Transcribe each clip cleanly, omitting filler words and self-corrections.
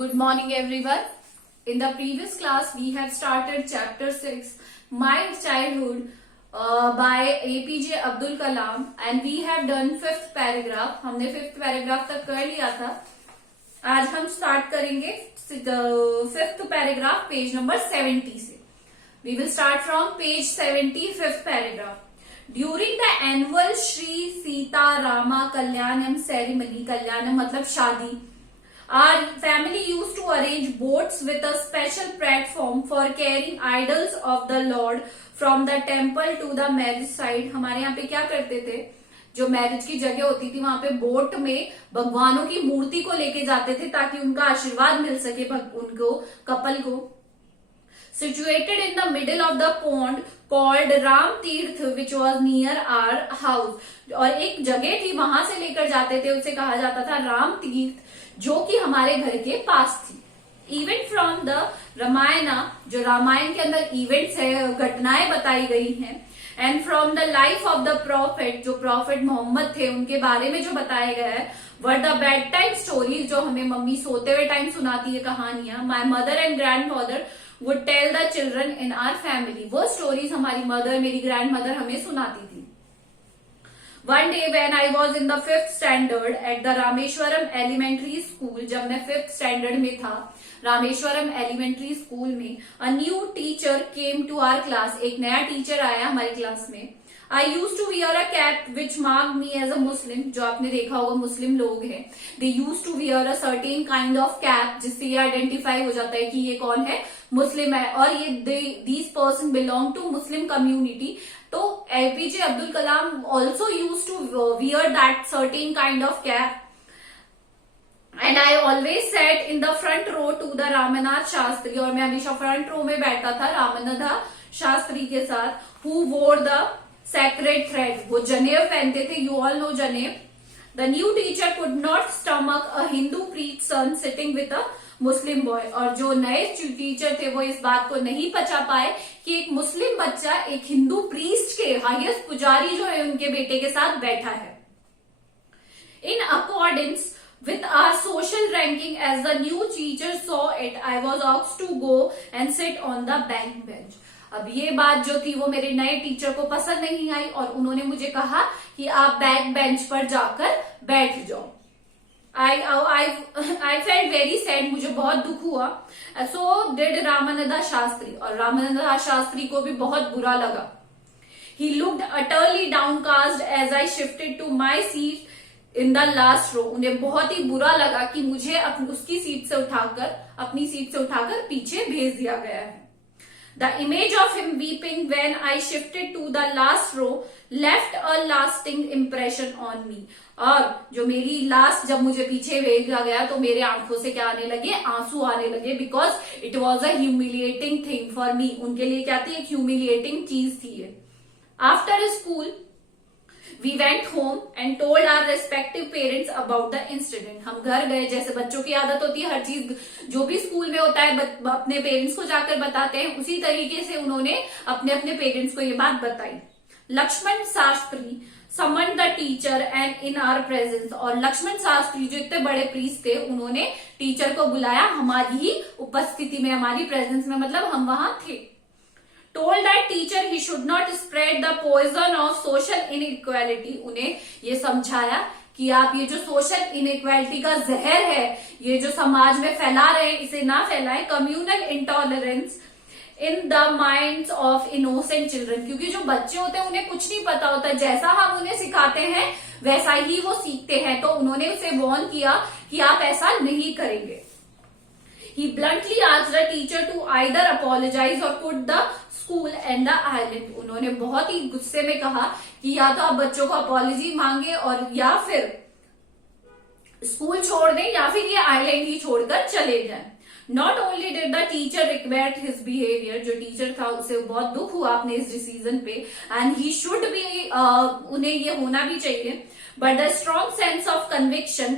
Good morning, everyone. In the previous class, we have started chapter 6, My Childhood, by APJ Abdul Kalam, and we have done fifth paragraph. हमने fifth paragraph तक कर लिया था. आज हम start करेंगे fifth paragraph, page number 70 से. We will start from page 70, fifth paragraph. During the annual Shri Sita Rama Kalyanam ceremony, Kalyanam मतलब शादी, our family used to arrange boats with a special platform for carrying idols of the Lord from the temple to the marriage site. हमारे यहाँ पे क्या करते थे, जो marriage की जगह होती थी वहां पे बोट में भगवानों की मूर्ति को लेके जाते थे ताकि उनका आशीर्वाद मिल सके उनको कपल को. Situated in the middle of the pond called Ram Tirth, which was near our house. और एक जगह थी वहां से लेकर जाते थे, उसे कहा जाता था राम तीर्थ, जो कि हमारे घर के पास थी. इवेंट फ्रॉम द रामायणा, जो रामायण के अंदर इवेंट्स है, घटनाएं बताई गई हैं. And from the life of the profit, जो प्रॉफिट मोहम्मद थे उनके बारे में जो बताया गया है. Were the bed time stories, जो हमें मम्मी सोते हुए टाइम सुनाती है कहानियां. My mother and grand father would tell the children in our family. वो स्टोरीज हमारी मदर, मेरी ग्रैंड मदर हमें सुनाती थी. One day when I was in the 5th standard at the Rameswaram elementary school, जब मैं 5th standard में था रामेश्वरम elementary school में, a new teacher came to our class. एक नया टीचर आया हमारी क्लास में. I used to wear a cap which marked me as a Muslim. जो आपने देखा होगा मुस्लिम लोग हैं, they used to wear a certain kind of cap, जिससे ये आइडेंटिफाई हो जाता है कि ये कौन है, मुस्लिम है, और ये these person belong to Muslim community. तो APJ Abdul Kalam also used to wear that certain kind of cap. And I always sat in the front row to the Ramnath Shastri, और मैं हमेशा फ्रंट रो में बैठा था रामनाथ शास्त्री के साथ. Who wore the sacred thread, वो जनेव पहनते थे. You all know जनेव. The new teacher could not stomach a Hindu priest's son sitting with a Muslim boy. और जो नए टीचर थे वो इस बात को नहीं पचा पाए कि एक मुस्लिम बच्चा एक हिंदू प्रीस्ट के, हाईएस्ट पुजारी जो है उनके बेटे के साथ बैठा है. In accordance with our social ranking, as the new teacher saw it, I was asked to go and sit on the back bench. अब ये बात जो थी वो मेरे नए टीचर को पसंद नहीं आई और उन्होंने मुझे कहा कि आप बैक बेंच पर जाकर बैठ जाओ. I felt very sad, मुझे बहुत दुख हुआ. So did रामानंद शास्त्री, और रामानंद शास्त्री को भी बहुत बुरा लगा. He looked utterly downcast as I shifted to my seat in the last row. उन्हें बहुत ही बुरा लगा कि मुझे उसकी सीट से उठाकर, अपनी सीट से उठाकर पीछे भेज दिया गया है. The image of him weeping when I shifted to the last row left a lasting impression on me. और जो मेरी लास्ट, जब मुझे पीछे भेजा गया तो मेरे आंखों से क्या आने लगे, आंसू आने लगे. Because it was a humiliating thing for me. उनके लिए क्या थी, एक ह्यूमिलिएटिंग चीज थी ये. After school We went home and told our respective parents about the incident. हम घर गए, जैसे बच्चों की आदत होती है हर चीज जो भी स्कूल में होता है अपने पेरेंट्स को जाकर बताते हैं, उसी तरीके से उन्होंने अपने अपने पेरेंट्स को ये बात बताई. Lakshman Shastri summoned the teacher and in our presence. और लक्ष्मण शास्त्री जो इतने बड़े प्रीस्ट थे उन्होंने टीचर को बुलाया हमारी ही उपस्थिति में, हमारी प्रेजेंस में, मतलब हम वहां थे. Told that teacher he should not spread the poison of social inequality. उन्हें ये समझाया कि आप ये जो सोशल इनइक्वालिटी का जहर है, ये जो समाज में फैला रहे हैं, इसे ना फैलाएं. Communal intolerance in the minds of innocent children, क्योंकि जो बच्चे होते हैं उन्हें कुछ नहीं पता होता, जैसा हम उन्हें सिखाते हैं वैसा ही वो सीखते हैं. तो उन्होंने उसे वार्न किया कि आप ऐसा नहीं करेंगे. He bluntly asked the teacher to either apologize or put the school and the island. उन्होंने बहुत ही गुस्से में कहा कि या तो आप बच्चों को अपॉलॉजी मांगे और या फिर स्कूल छोड़ दें या फिर ये आइलैंड ही छोड़कर चले जाएं. Not only did the teacher regret his behavior, जो टीचर था उसे बहुत दुख हुआ अपने इस डिसीजन पे, and he should be, उन्हें ये होना भी चाहिए. But the strong sense of conviction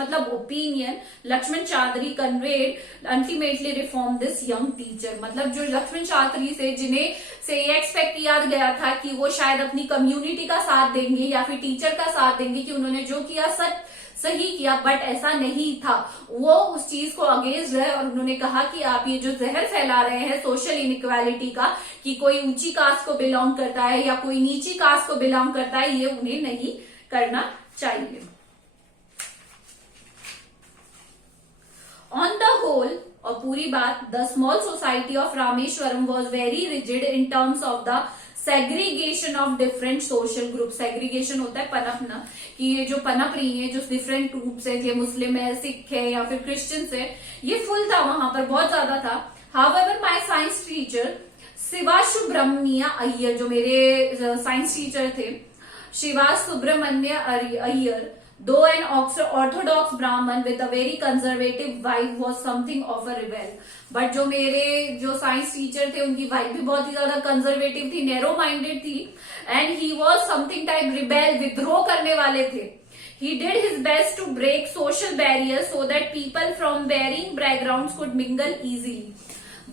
मतलब opinion, लक्ष्मण चादरी conveyed ultimately reformed this young teacher. मतलब जो लक्ष्मण चादरी से जिन्हें से ये एक्सपेक्ट किया गया था कि वो शायद अपनी कम्युनिटी का साथ देंगे या फिर टीचर का साथ देंगे कि उन्होंने जो किया सही किया, बट ऐसा नहीं था। वो उस चीज को अगेंस्ट रहे और उन्होंने कहा कि आप ये जो जहर फैला रहे हैं सोशल इनइक्वालिटी का, कि कोई ऊंची कास्ट को बिलोंग करता है या कोई नीची कास्ट को बिलोंग करता है, ये उन्हें नहीं करना चाहिए। ऑन द होल, और पूरी बात, the small society of Rameswaram was very rigid in terms of the segregation of different social group. Segregation होता है पनपना, कि ये जो पनप रही है, जो डिफरेंट ग्रुप्स है, ये मुस्लिम है, सिख है या फिर क्रिश्चियंस है, ये फुल था वहां पर, बहुत ज्यादा था। However my science teacher Shiva Subramanya Iyer, जो मेरे साइंस टीचर थे, Shiva Subramanya Iyer, though an orthodox Brahmin with a very conservative wife, was something of a rebel. But जो मेरे जो साइंस टीचर थे, उनकी वाइफ भी बहुत ही ज्यादा कंजर्वेटिव थी, नैरो माइंडेड थी, and he was something type rebel, विद्रोह करने वाले थे। He did his best to break social barriers so that people from varying backgrounds could mingle easily.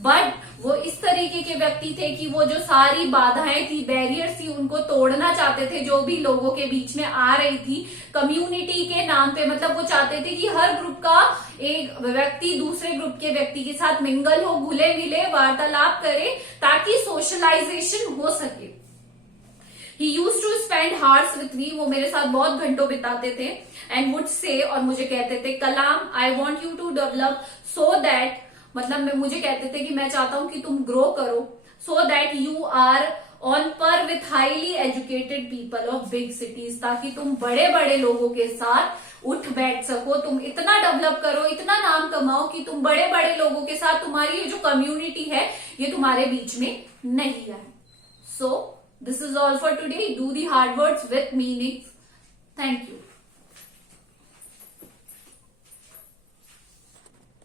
But वो इस तरीके के व्यक्ति थे कि वो जो सारी बाधाएं थी, बैरियर्स थी, उनको तोड़ना चाहते थे, जो भी लोगों के बीच में आ रही थी कम्युनिटी के नाम पे। मतलब वो चाहते थे कि हर ग्रुप का एक व्यक्ति दूसरे ग्रुप के व्यक्ति के साथ मिंगल हो, घुले मिले, वार्तालाप करे, ताकि सोशलाइजेशन हो सके। He used to spend hours with me, वो मेरे साथ बहुत घंटों बिताते थे, and would say, और मुझे कहते थे, कलाम, I want you to develop so that, मतलब मुझे कहते थे कि मैं चाहता हूं कि तुम ग्रो करो, so that you are on par with highly educated people of big cities, ताकि तुम बड़े बड़े लोगों के साथ उठ बैठ सको, तुम इतना डेवलप करो, इतना नाम कमाओ कि तुम बड़े बड़े लोगों के साथ, तुम्हारी ये जो कम्युनिटी है ये तुम्हारे बीच में नहीं आए। So this is all for today. Do the hard words with meaning. Thank you.